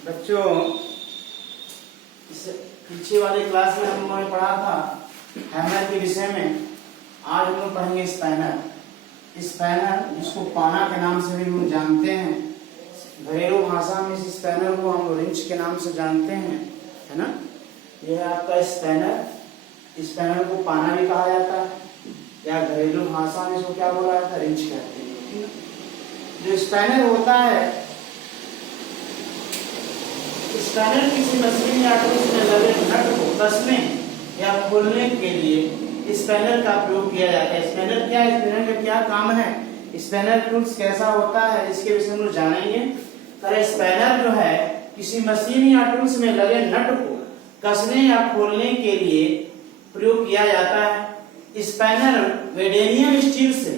बच्चों, इस पीछे वाले क्लास में हम लोगों ने पढ़ा था हैमर के विषय में। आज हम लोग पढ़ेंगे स्पैनर। स्पैनर जिसको पाना के नाम से भी हम जानते हैं, घरेलू भाषा में इस स्पैनर को हम रिंच के नाम से जानते हैं, है ना। यह है आपका स्पैनर। स्पैनर को पाना भी कहा जाता है या घरेलू भाषा में इसको क्या बोला जाता है, रिंच कहते हैं। जो स्पैनर होता है, स्पैनर किसी मशीन या टूल्स में लगे नट को कसने या खोलने के लिए स्पैनर का प्रयोग किया जाता है। स्पैनर क्या है, स्पैनर का क्या काम है, स्पैनर टूल्स कैसा होता है, इसके विषय में जानेंगे। तो स्पैनर जो है किसी मशीन या टूल्स में लगे नट को कसने या खोलने के लिए प्रयोग किया जाता है। स्पैनर वेडेनियम स्टील से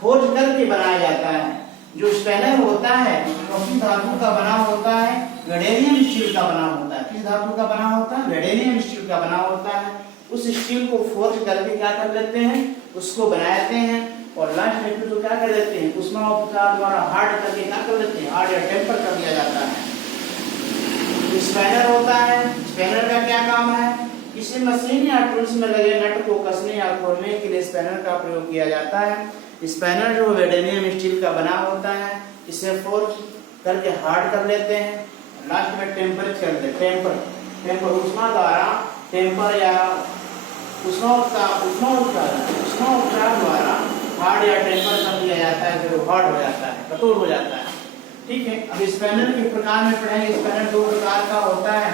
खोज करके बनाया जाता है। जो स्पैनर होता है वो किस धातु का बना होता है, वेडेनियम स्टील का बना होता है। किस धातु का बना होता है, वेडेनियम स्टील का बना होता है। उस स्टील को फोर्ज करके क्या कर लेते हैं, उसको बनाते हैं और लास्ट में फिर क्या कर देते हैं, उष्मा उपचार द्वारा हार्ड करके क्या कर लेते हैं, हार्ड या टेम्पर कर दिया जाता है। तो स्पैनर होता है, स्पैनर का क्या काम है, किसी मशीन या टूल्स में लगे नट को कसने या खोलने के लिए स्पैनर का प्रयोग किया जाता है। स्पैनर जो वेडेनियम स्टील का बना होता है, इसे फोर्ज करके हार्ड कर लेते हैं, लास्ट में टेम्पर कर देते हैं। टेम्पर उष्मा द्वारा, टेम्पर या उष्मा उपचार द्वारा हार्ड या टेम्पर कर दिया जाता है, फिर हार्ड हो जाता है, कठोर हो जाता है। ठीक है। अब स्पैनर के प्रकार में पढ़ेंगे। स्पैनर दो प्रकार का होता है,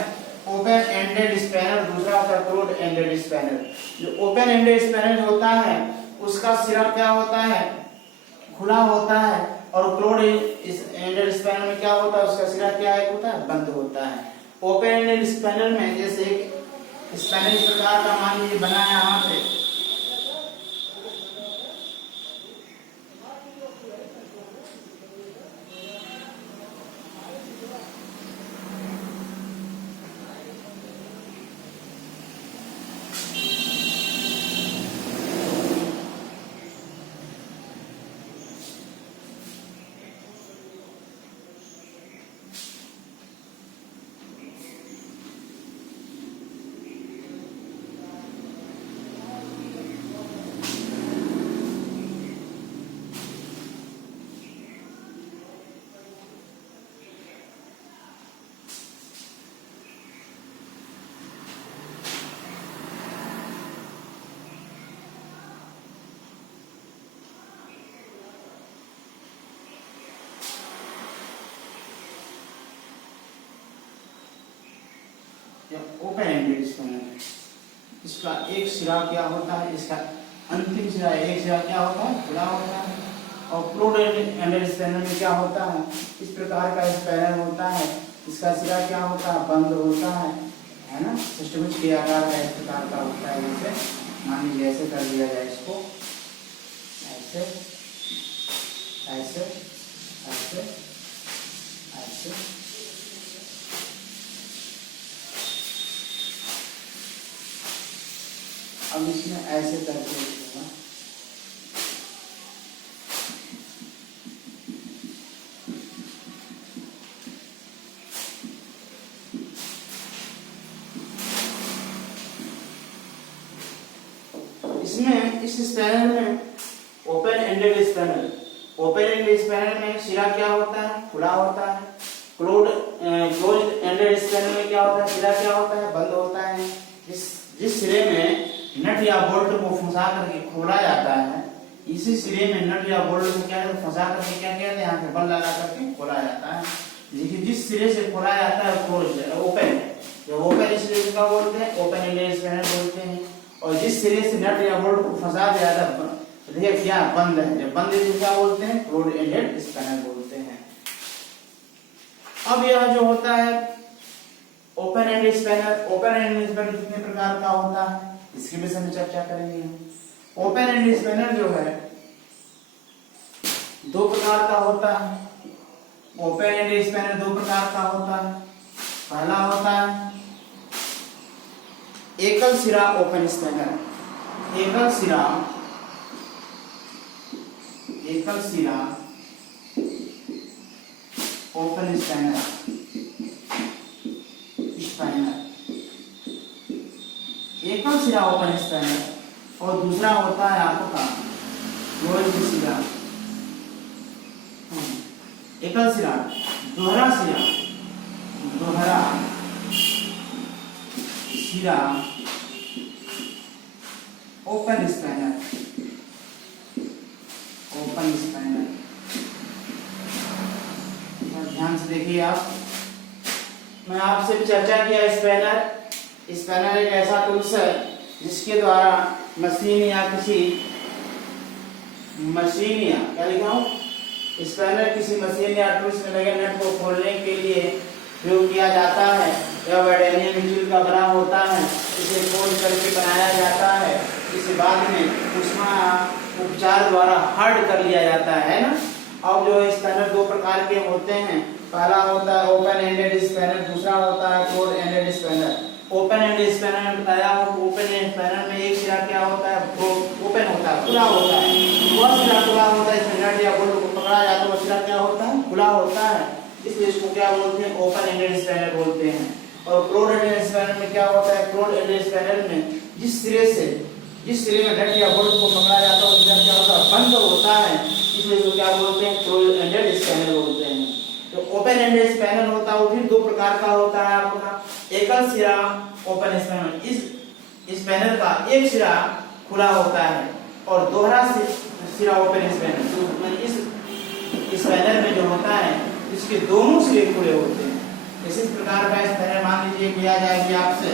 ओपन एंडेड स्पैनर, दूसरा होता है क्लोज एंडेड स्पैनर। जो ओपन एंडेड स्पैनर होता है उसका सिरा क्या होता है, खुला होता है, और क्लोज एंडेड स्पैनर में क्या होता है, उसका सिरा क्या है, होता है, बंद होता है। ओपन एंडेड स्पैनर में जैसे एक स्पैनर इस प्रकार का मान लीजिए बना है यहाँ पे, ओपन एंडेड स्पैनर, इसका एक सिरा क्या होता है, इसका अंतिम सिरा, एक सिरा क्या होता है, खुला होता है। और क्लोज एंडेड स्पैनर में क्या होता है, इस प्रकार का स्पैनर होता है, इसका सिरा क्या होता है, बंद होता है ना, सिस्टमिक के आकार का इस प्रकार का होता है। जैसे मान लीजिए ऐसे कर दिया जाए इसको, ऐसे ऐसे ऐसे ऐसे, अब इसमें ऐसे करके लिखूंगा, इसमें इस स्पैनर में open ended spanner, open ended spanner में सिरा क्या होता है, खुला होता है। क्लोज एंडेड स्पैनर में क्या होता है, सिरा क्या होता है, बंद होता है। जिस सिरे में नट या बोल्ट को फंसा करके खोला जाता है, इसी सिरे में नट या बोल्ट को क्या फंसा करके क्या कहते हैं, यहाँ पे बल लगा करके खोला जाता है। लेकिन जिस सिरे से खोला जाता है क्लोज है, ओपन है, जो ओपन सिरे का बोलते हैं, ओपन एंडेड स्पैनर बोलते हैं। और जिस सिरे से नट या बोल्ट को फंसा दिया जाता है, देखिए क्या बंद है, जब बंद है क्या बोलते हैं, क्लोज एंडेड स्पैनर बोलते हैं। अब यह जो होता है open ended spanner, open ended spanner कितने प्रकार का होता है, इसके विषय में चर्चा करेंगे। ओपन एंडेड स्पैनर जो है दो प्रकार का होता है। ओपन एंडेड स्पैनर दो प्रकार का होता है। पहला होता है एकल सिरा ओपन स्पैनर, एकल सिरा ओपन स्पैनर। एकल सिरा ओपन स्पैनर और दूसरा होता है आपका क्लोज्ड सिरा। एकल सिरा, दोहरा सिरा ओपन स्पैनर और ध्यान से देखिए आप, मैं आपसे चर्चा किया स्पैनर एक ऐसा टूल्स है जिसके द्वारा मशीन या क्या लिखा हूँ, स्पैनर किसी मशीन या टूल्स में लगे नट को खोलने के लिए प्रयोग किया जाता है। यह वाइडेनियम मिट्टी का बना होता है, इसे खोल करके बनाया जाता है, इसे बाद में ऊष्मा उपचार द्वारा हार्ड कर लिया जाता है ना। अब जो स्पैनर दो प्रकार के होते हैं, पहला होता है ओपन एंडेड स्पैनर, दूसरा होता है close ended spanner. Open ended spanner में बताया हूँ, ओपन एंडेड स्पैनर में एक सिरा क्या होता है, ओपन होता है, खुला होता है। वह सिरा खुला होता है, इसमें नट या बोल्ट को पकड़ा जाता है, वह सिरा क्या होता है, खुला होता है, इसलिए इसको क्या बोलते हैं, ओपन एंडेड स्पैनर बोलते हैं। और क्लोज एंडेड स्पैनर में क्या होता है, क्लोज एंडेड स्पैनर में जिस सिरे में नट या बोल्ट को पकड़ा जाता है उसका क्या होता है, बंद होता है, इसलिए इसको क्या बोलते हैं, क्लोज एंडेड स्पैनर बोलते हैं। तो ओपन एंडेड स्पैनर होता है वो फिर दो प्रकार का होता है आपका, एकल सिरा ओपन स्पैनर, इस स्पैनर का एक सिरा खुला होता है, और दोहरा सिरा ओपन स्पैनर, इस स्पैनर में जो होता है इसके दोनों सिरे खुले होते हैं। इसी प्रकार का स्पैनर मान लीजिए किया जाएगी आपसे,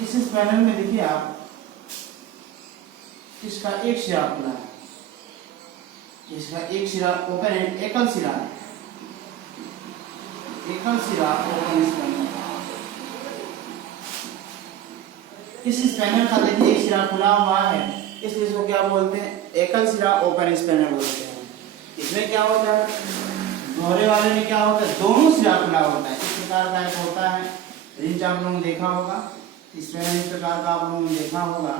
इस स्पैनर में देखिए आप, इसका एक सिरा खुला है, इसका एक सिरा ओपन है, एकल सिरा ओपन स्पैनर। इस स्पैनर का देखिए एक सिरा खुला हुआ है, इसलिए इसको क्या बोलते हैं, एकल सिरा ओपन स्पैनर बोलते हैं। इसमें क्या होता है, दोहरे वाले में क्या होता है, दोनों सिरा खुला होता है। इस प्रकार का एक होता है, रिंच आप लोगों ने देखा होगा, इसमें इस प्रकार का आप लोगों ने देखा होगा।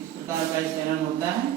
इस प्रकार का स्पैनर होता है।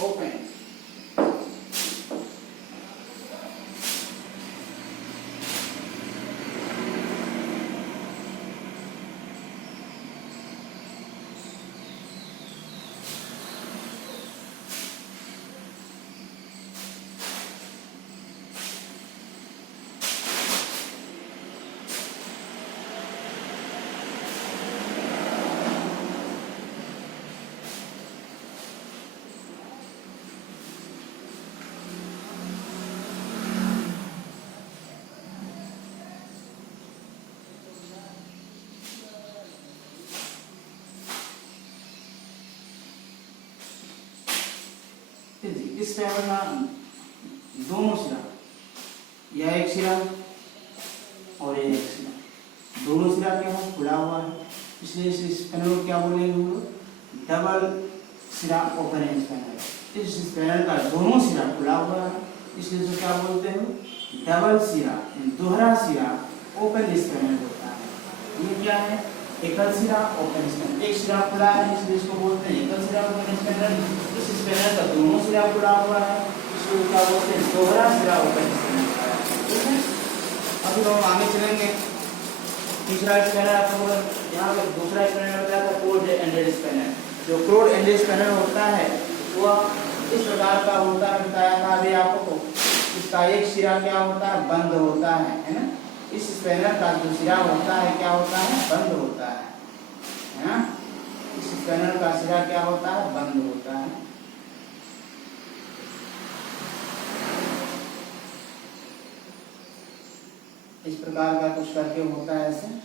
ओपन इस स्पैनर का दोनों सिरा, यह एक सिरा और ये एक सिरा, दोनों सिरा क्या है, खुला हुआ है, इसलिए इस स्पैनर को क्या बोलेंगे हम लोग, डबल सिरा ओपन स्पैनर। इस स्पैनर का दोनों सिरा खुला हुआ है इसलिए जो क्या बोलते हैं डबल सिरा, दोहरा सिरा ओपन स्पैनर होता है। ये क्या है? एकल सिरा ओपन स्पैनर। एक सिरा खुला है इसलिए इसको बोलते हैं एकल सिरा ओपन स्पैनर। इस स्पैनर का दोनों सिरा खुला हुआ है इसको क्या बोलते हैं दोहरा सिरा ओपन स्पैनर। ठीक है, अभी हम आगे चलेंगे। तीसरा स्पैनर आपको यहाँ पे दूसरा स्पैनर बताया था क्लोज एंडेड स्पैनर। जो क्लोज एंडेड स्पैनर होता है वह इस प्रकार का होता है, बताया था अभी आपको। इसका एक सिरा क्या होता है बंद होता है ना। इस स्पैनर का जो सिरा होता है क्या होता है बंद होता है ना। इस स्पैनर का सिरा क्या होता है बंद होता है। इस प्रकार का कुछ करके होता है ऐसे।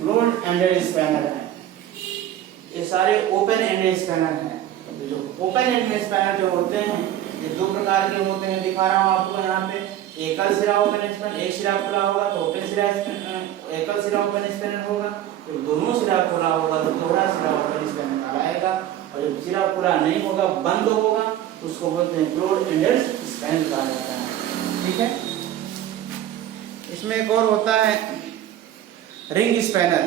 क्लोज्ड एंडेड स्पैनर है। ये सारे ओपन एंडेड स्पैनर हैं। तो जो ओपन एंडेड स्पैनर जो होते हैं ये दो प्रकार के होते हैं, दिखा रहा हूँ आपको यहाँ पे। एकल सिरा ओपन स्पैनर, एक सिरा खुला होगा तो ओपन सिरा एकल सिरा ओपन स्पैनर होगा। जब दोनों सिरा खुला होगा तो दोहरा सिरा ओपन स्पैनर कहलाएगा। और जब सिरा खुला नहीं होगा बंद होगा तो उसको बोलते हैं क्लोज्ड एंडेड स्पैनर कहा जाता है। ठीक है, इसमें एक और होता है रिंग स्पैनर।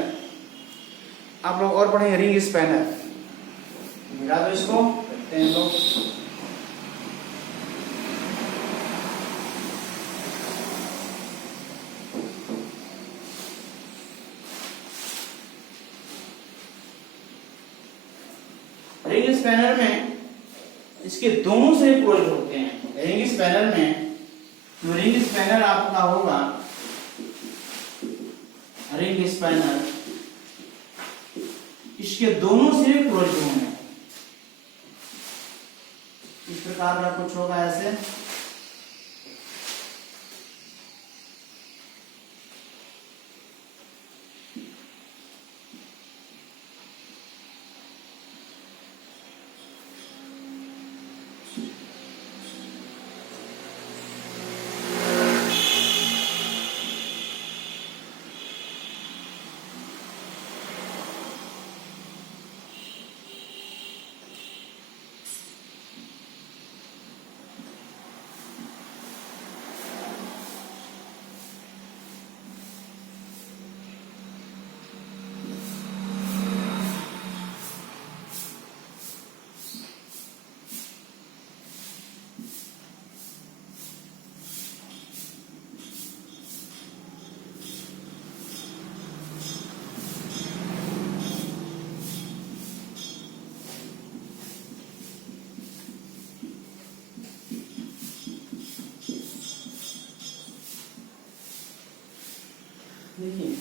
आप लोग और पढ़ेंगे रिंग स्पैनर। मिला दो इसको, करते हैं लोग। रिंग स्पैनर में इसके दोनों से क्लोज होते हैं। रिंग स्पैनर में जो रिंग स्पैनर आपका होगा, रिंग स्पैनर इसके दोनों सिरे क्लोज होंगे। इस प्रकार का कुछ होगा ऐसे। देखिए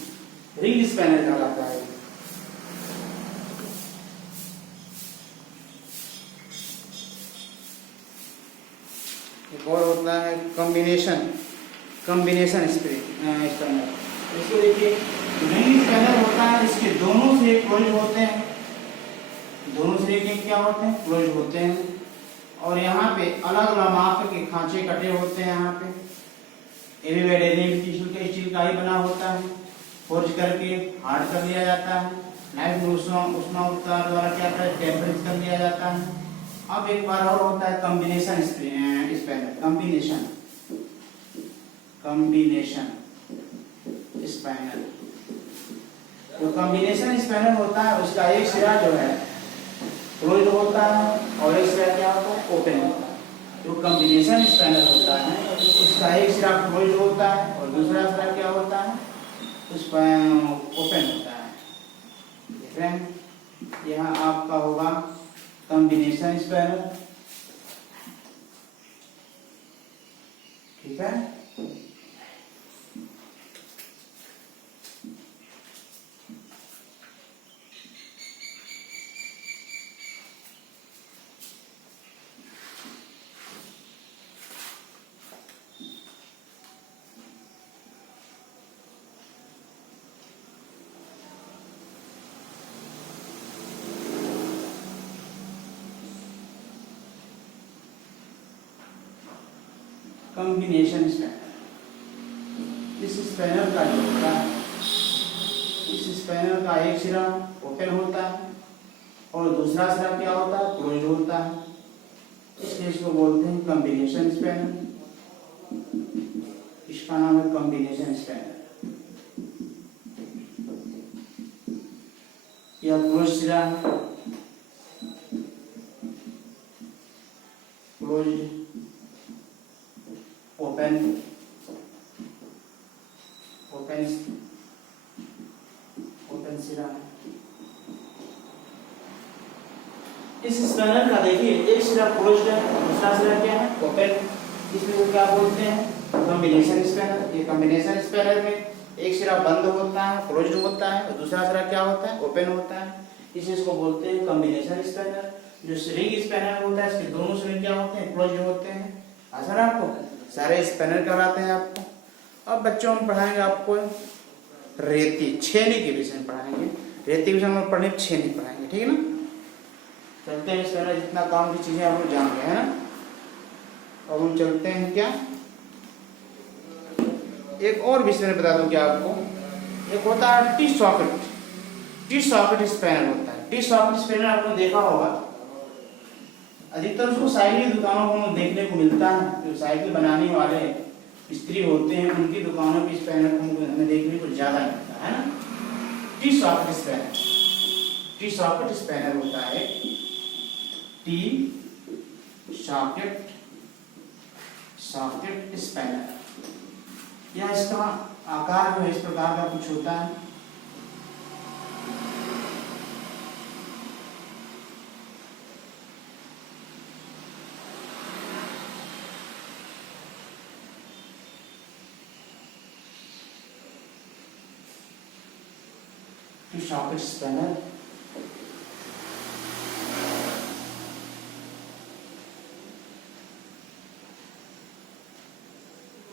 रिंग स्पैनर कहलाता है। एक और होता है कॉम्बिनेशन स्पैनर। इसको देखिए रिंग स्पैनर होता है, इसके दोनों सिरे क्लोज होते हैं। दोनों सिरे के क्या होते हैं क्लोज होते हैं। और यहाँ पे अलग अलग माप के खांचे कटे होते हैं। यहाँ पे स्टील का ही बना होता है। फोर्ज करके हार्ड कर लिया जाता है। नाइफ में उष्मा उत्तार द्वारा क्या टेम्परेचर कर लिया जाता है। अब एक बार और होता है कॉम्बिनेशन स्पैनर। Combination spanner. तो कॉम्बिनेशन स्पैनर होता है, उसका एक सिरा जो है क्लोज होता है और एक सिरा क्या होता है ओपन होता है। जो कॉम्बिनेशन स्पैनर होता है उसका एक सिरा क्लोज होता है और दूसरा सिरा क्या होता है उस पर ओपन होता है। देख रहे हैं, यहाँ आपका होगा कॉम्बिनेशन स्पैनर। ठीक है, कॉम्बिनेशन स्पैनर। इस स्पैनर का जो होता है, इस स्पैनर का एक सिरा ओपन होता है और दूसरा सिरा क्या होता है, क्लोज होता है, इसलिए इसको बोलते हैं कॉम्बिनेशन स्पैनर। इसका नाम है कॉम्बिनेशन स्पैनर। यह क्लोज सिरा है, क्लोज ओपन, ओपन ओपन सिरा। इस स्पैनर का देखिए एक सिरा क्लोज्ड है, दूसरा सिरा क्या है, ओपन, इसमें वो क्या बोलते हैं, कॉम्बिनेशन स्पैनर। ये कॉम्बिनेशन स्पैनर में एक सिरा बंद होता है, क्लोज्ड होता है, और दूसरा सिरा क्या होता है, ओपन होता है, इसको बोलते हैं कॉम्बिनेशन स्पैनर। जो रिंग स्पैनर होता है, इसके दोनों सिरे क्या होते हैं, क्लोज्ड होते हैं। आसान आपको सारे स्पैनर कराते हैं आपको। अब बच्चों हम पढ़ाएंगे आपको रेती, छेनी के विषय में पढ़ाएंगे। रेती के विषय में पढ़ने, छेनी पढ़ाएंगे, ठीक है ना। चलते हैं स्पैनर, जितना काम की चीजें हम लोग जान गए है ना। अब हम चलते हैं क्या, एक और विषय में बता दूं क्या आपको, एक होता है T socket. T socket spanner होता है। टी सॉकेट स्पैनर आपने देखा होगा, अधिकतर उसको साइकिल दुकानों को देखने को मिलता है। जो साइकिल बनाने वाले मिस्त्री होते हैं, उनकी दुकानों में स्पैनर को हमें देखने को ज्यादा मिलता है ना। T socket spanner, T socket spanner होता है, टी सॉकेट, सॉकेट स्पैनर। या इसका आकार जो है इस प्रकार का कुछ होता है। सॉकेट स्पैनर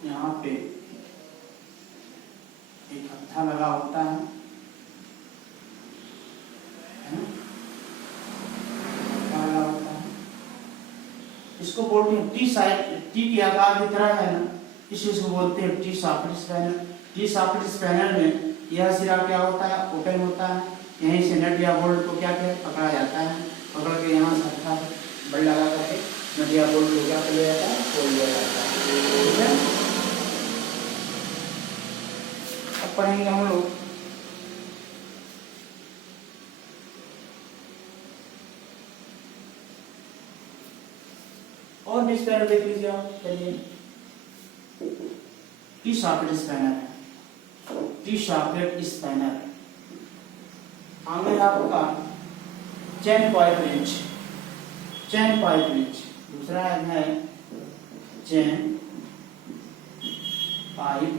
यहाँ पे एक हत्था लगा होता है, लगा होता है। इसको बोलते हैं टी साइड, टी के आकार की तरह है ना, इसको बोलते हैं T socket spanner. T socket spanner में यह सिरा क्या होता है, ओपन होता है। यहीं से नट या बोल्ट को क्या पकड़ा जाता है, पकड़ के यहाँ से हत्था बल लगा करके नट या बोल्ट को क्या कर लिया जाता है, खोल लिया जाता है, ठीक है। अब पढ़ेंगे हम लोग और भी स्पैनर देख लीजिए आप। चलिए, टी सॉकेट स्पैनर है, टी सॉकेट स्पैनर। आगे आपका chain pipe wrench, chain pipe wrench. दूसरा है चेन पाइप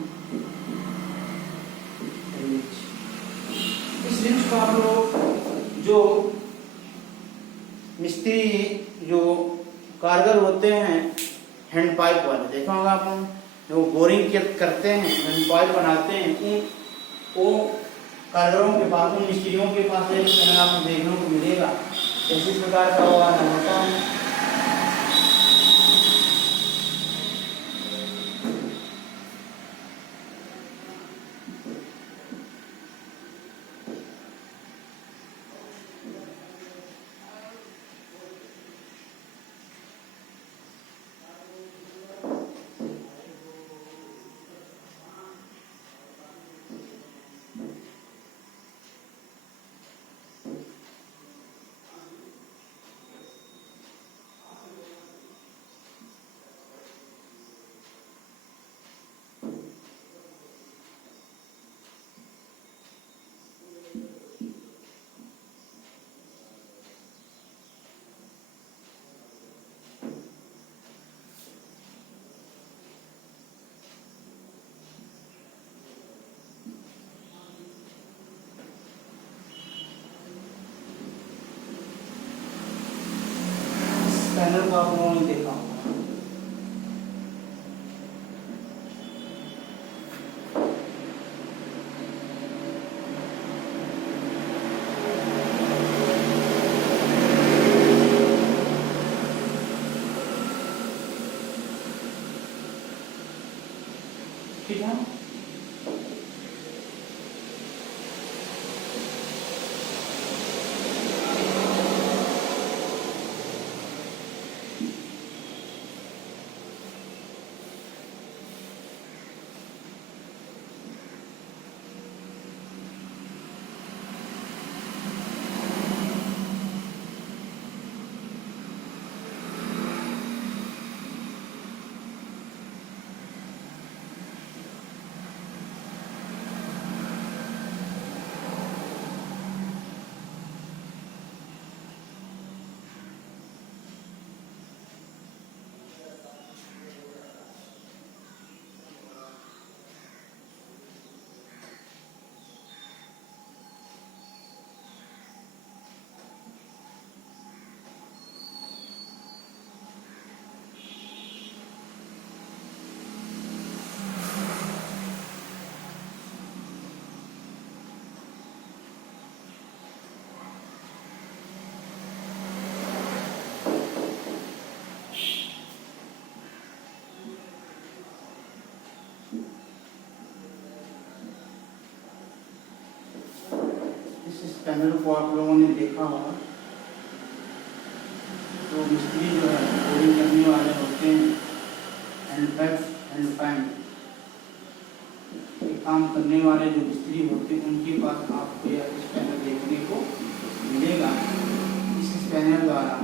रिंच। इस रिंच को आप लोग जो मिस्त्री, जो कारगर होते हैं हैंड पाइप वाले, देखा होगा आपने, जो बोरिंग करते हैं, हैंड पाइप बनाते हैं, वो कारीगरों के पास, उन मिस्त्रियों के पास एक स्पैनर आपको देखने को मिलेगा। इसी प्रकार का वो वाला होता है। स्पैनर को आप लोगों ने देखा होगा। ठीक है। इस पैनल को आप लोगों ने देखा होगा, तो मिस्त्री जो है बोरिंग करने वाले होते हैं, हैंड काम करने वाले जो मिस्त्री होते हैं उनके पास आपको यह इस पैनल देखने को मिलेगा। इस पैनल द्वारा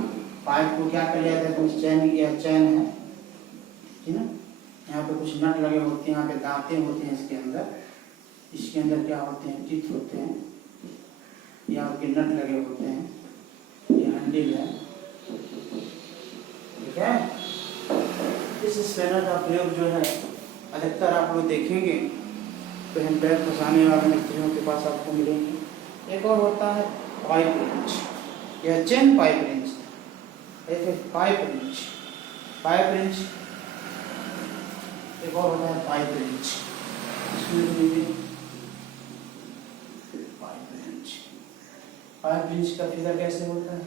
पाइप को क्या कर लिया जाता है, कुछ चैन है, ठीक है। यहाँ पे कुछ नट लगे होते हैं, यहाँ पे दांते होते हैं इसके अंदर। इसके अंदर क्या होते हैं, टीथ होते हैं, यहाँ के नट लगे होते हैं, ये हैंडल है, ठीक है। इस स्पैनर का प्रयोग जो है अधिकतर आप लोग देखेंगे तो हैंडबैग फंसाने वाले मिस्त्रियों के पास आपको मिलेंगे। एक और होता है पाइप रिंच, यह chain pipe wrench, pipe wrench एक और होता है पाइप रिंच। इसमें पाइप रिंच का फिगर कैसे होता है,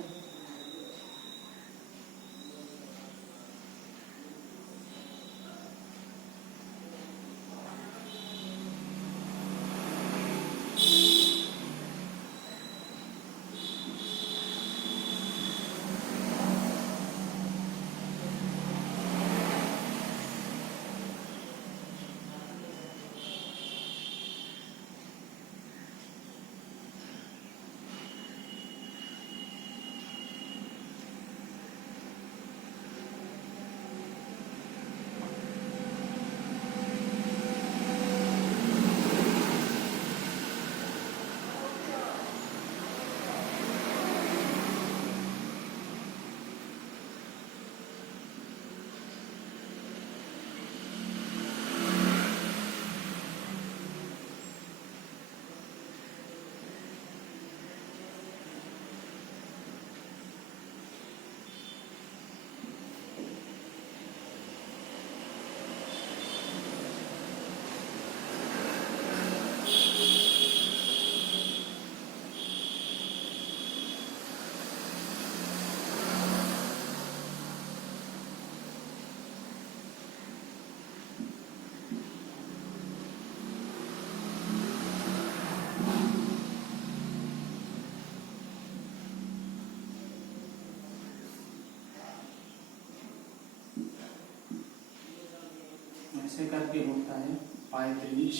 ऐसे करके होता है पाइप रिंच।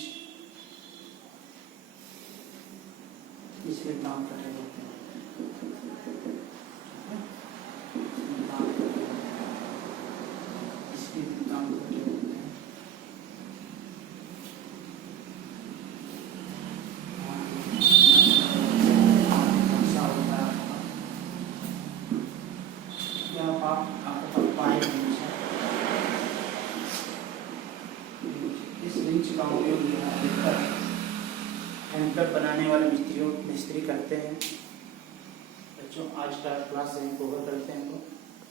इसमें दांत कटे होते हैं, इसके दांत कटे होते हैं। ऐसा होता है आपका पाइप रिंच है। इस रिंच का उपयोग अधिकतर हैंडपैप बनाने वाले मिस्त्री करते हैं। बच्चों आज का क्लास यहीं कवर करते हैं।